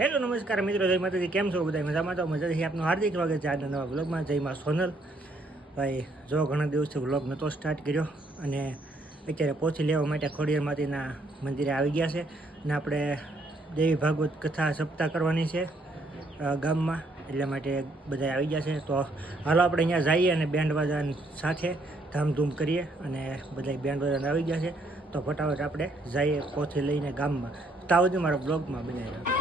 Hello નમસ્કાર મિત્રો, જય માતાજી. કેમ છો બધા? મજામાં? તો મજાથી આપનું હાર્દિક સ્વાગત છે આજના નવા વ્લોગમાં. જય માં સોનલ. ભાઈ જો ઘણા દિવસથી વ્લોગ નહોતો સ્ટાર્ટ કર્યો અને અત્યારે પહોંચી લેવા માટે ખોડિયારમાંના મંદિરે આવી ગયા છે અને આપણે દેવી ભાગવત કથા સપ્તાહ કરવાની છે ગામમાં, એટલા માટે બધા આવી ગયા છે. તો હાલો આપણે અહીંયા જઈએ અને બેન્ડ વાજા સાથે ધામધૂમ કરીએ અને બધા બેન્ડ વાજાને આવી ગયા છે. તો ફટાફટ આપણે જઈએ પહોંચી લઈને ગામમાં. ત્યાં સુધી મારા બ્લોગમાં બનાવી.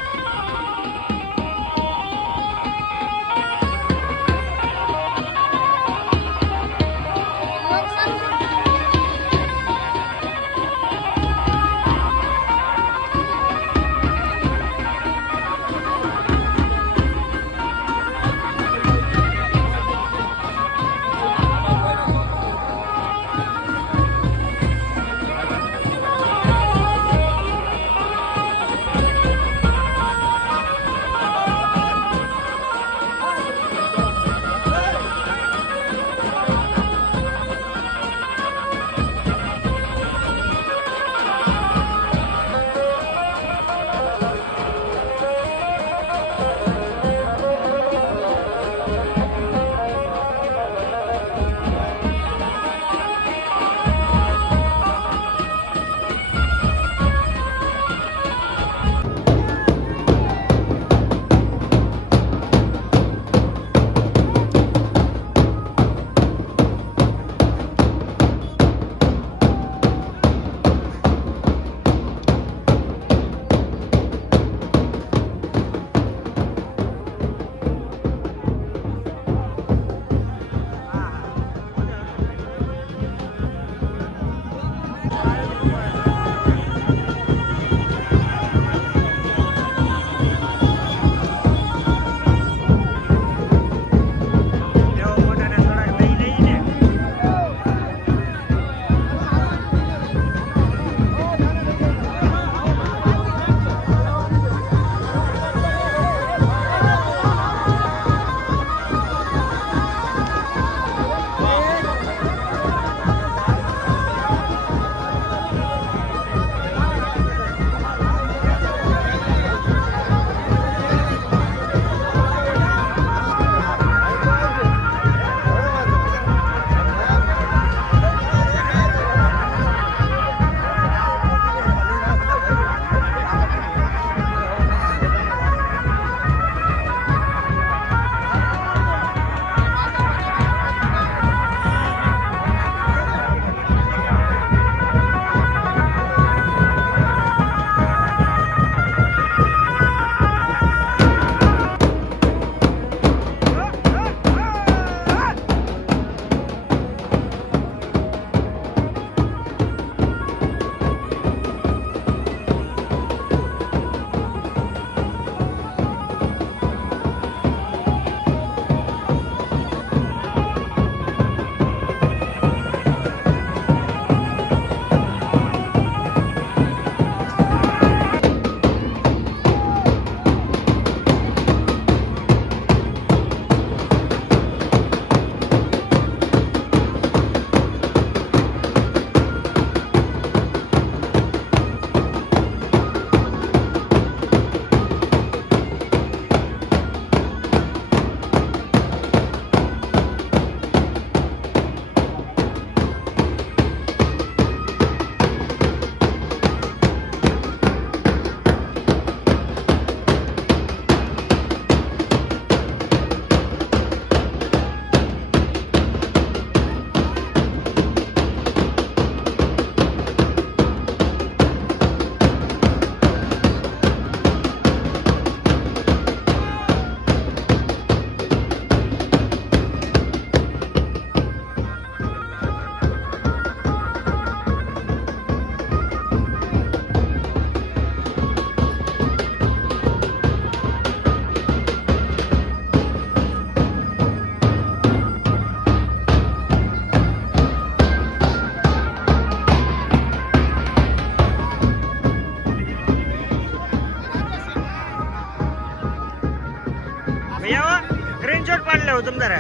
સ્ક્રીનશોટ પાડી લેવું તમ તારે.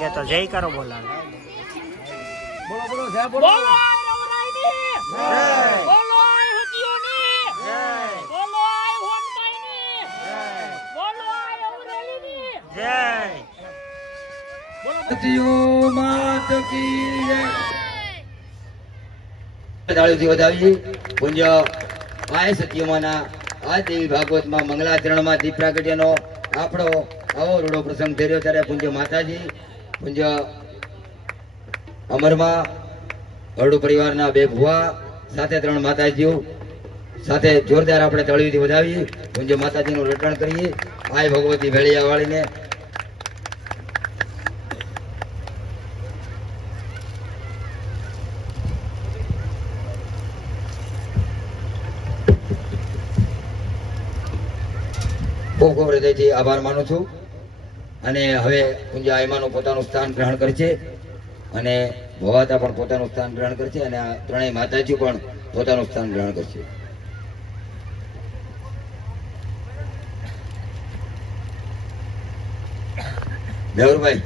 એટલે તો જય કરો બોલાવે. બોલો બોલો જય બોલો. બોલો આય રવરાયની જય. બોલો આય હજીઓની જય. બોલો આય હોનબાઈની જય. બોલો આય અમરેલીની જય. હજીઓ માત કી જય. તાળીઓથી વધાવી પૂજ્ય આય સત્યમાના આ દેવી ભાગવતમાં મંગલાચરણમાં દીપ પ્રાગટ્યનો આપણો આવો રૂડો પ્રસંગ થઈ રહ્યો ત્યારે પૂજ્ય માતાજી પૂજ્ય અમરમાં હરડુ પરિવારના બે ભુવા સાથે 3 માતાજીઓ સાથે જોરદાર આપણે તાળીઓથી વધાવી પૂજ્ય માતાજીનું રટણ કરીએ. આય ભગવતી ભેળિયા વાળીને ખૂબ ખૂબ હૃદયથી આભાર માનું છું. અને હવે પૂજ્ય આયમાનું પોતાનું સ્થાન ગ્રહણ કરશે અને ભવાતા પણ પોતાનું સ્થાન ગ્રહણ કરશે અને આ 3 માતાજીઓ પણ પોતાનું સ્થાન ગ્રહણ કરશે. દેવરભાઈ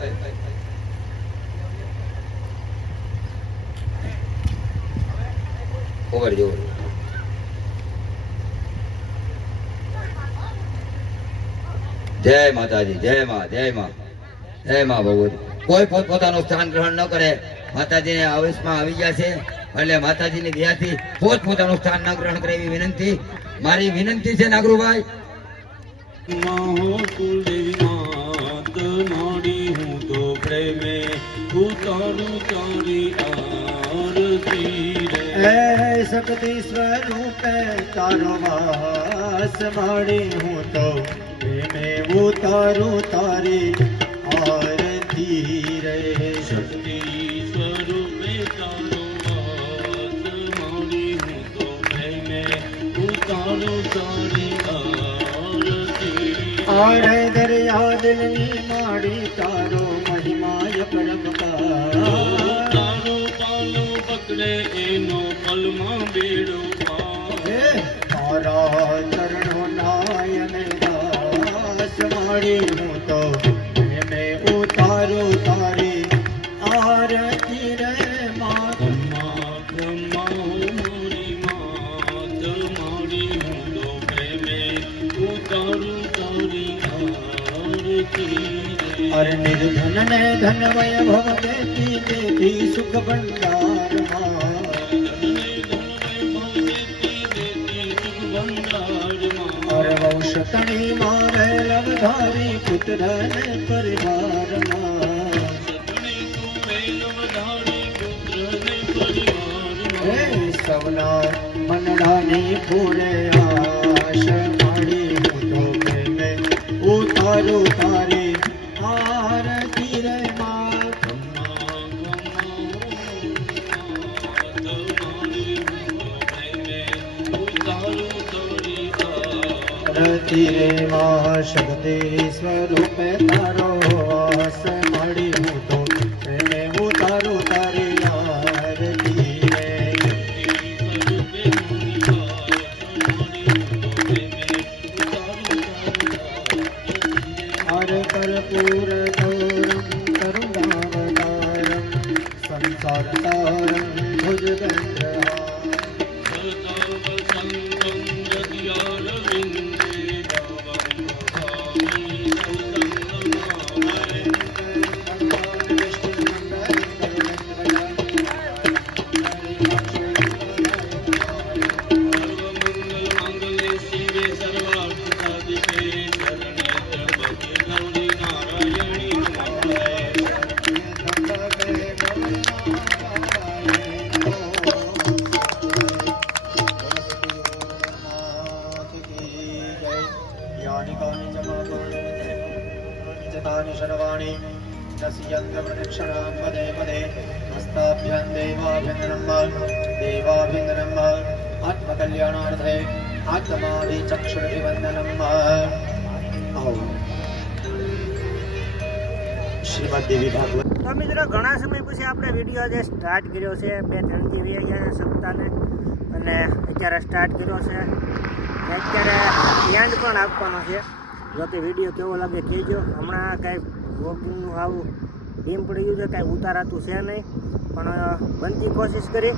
ઓવર જો. જય માતાજી, જય માં, જય માં, જય માં ભગવતી. કોઈ પોતાનું સ્થાન ગ્રહણ ન કરે. માતાજીને આવેશમાં આવી ગયા છે એટલે માતાજીની દયાથી પોતાનું સ્થાન ન ગ્રહણ કરે એવી વિનંતી મારી વિનંતી છે. નાગરુભાઈ હું તો પ્રેમે ઉતારું તારી આરતી રે. શક્તિ સ્વરૂપે તારો વાસ માડી હું તો પ્રેમે ઉતારું તારી આરતી રે. શક્તિ સ્વરૂપે તારો વાસ માડી હું તો પ્રેમે ઉતારું તારી આરતી. આરે દરિયા દિલની માડી તારો મહિમાય પરમકાર. તારો પાલો પકડે એનો પલમાં બેડો પાર. તારા ચરણો નાયન દાસ માડી હું તો પ્રેમે ઉતારું તારી આરતી રે. બ્રહ્મા બ્રહ્મા મોરી માત મારી હું તો પ્રેમે ઉતારું તારી આરતી. અરે નિર્ધન ને ધનમય ભવ દેતી દેતી સુખ ભંડારમાં. અરે વંશતણી માં વૈલવ ધારી પુત્ર ને પરિવારમાં. હે સવના મનડાની ફૂલે આશ માડી હું તો પ્રેમે ઉતારું તારી આરતી રે. આરતી રે માં શક્તિ સ્વરૂપે તારો વાસ મળી હું તો પ્રેમે ઉતારું તારી આરતી રે હર કર્પૂર ગૌરમ કરુણાવતારમ સંસાર તારમ ભુજગંધરા सर्वाणि दस्यन्त्रप्रदक्षिणां पदे पदे हस्ताभ्यां देवाभिन्दनं आत्मकल्याणार्थे आत्मादिचक्षुर्विवन्दनं શ્રીમદ દેવી ભાગવત. તો મિત્રો ઘણા સમય પછી આપણે વિડીયો જે સ્ટાર્ટ કર્યો છે 2-3 દી વી ગયા સપ્તાહને અને અત્યારે સ્ટાર્ટ કર્યો છે અત્યારે એન્ડ પણ આપવાનો છે. જો કે વિડીયો કેવો લાગે કહેજો. હમણાં કાંઈ વોકિંગનું આવું ડીમ પડી ગયું છે, કાંઈ ઉતારાતું છે નહીં, પણ બનતી કોશિશ કરી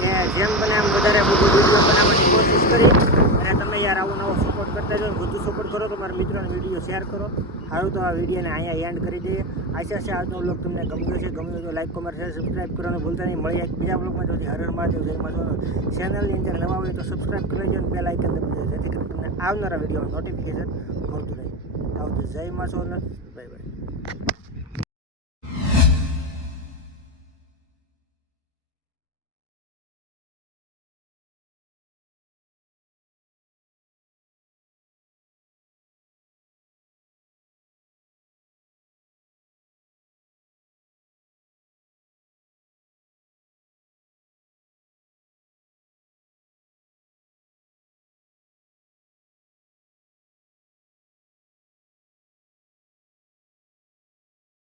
કે જેમ બને એમ વધારે બધું વિડીયો બનાવવાની કોશિશ કરી. અને તમે યાર આવો નવો સપોર્ટ કરતા જાઓ, વધુ સપોર્ટ કરો તો મારા મિત્રોને વિડીયો શેર કરો. સારું, તો આ વિડીયોને અહીંયા એન્ડ કરી દઈએ. આશા છે આજનો વ્લોગ તમને ગમ્યો છે. ગમ્યો તો લાઈક, કોમેન્ટ, શેર, સબસ્ક્રાઈબ કરવાનું ભૂલતા નહીં. મળીએ એક બીજા વ્લોગમાં. જોથી હર હર મહાદેવ, જય મા સોનલ. ચેનલની અંદર નવા હોય તો સબસ્ક્રાઈબ કરી લેજો અને બેલ આઇકન દબાવજો, જેથી કરીને તમને આવનારા વિડીયોનું નોટિફિકેશન મળતું રહે. આવજો. જય મા સોનલ. Bye bye.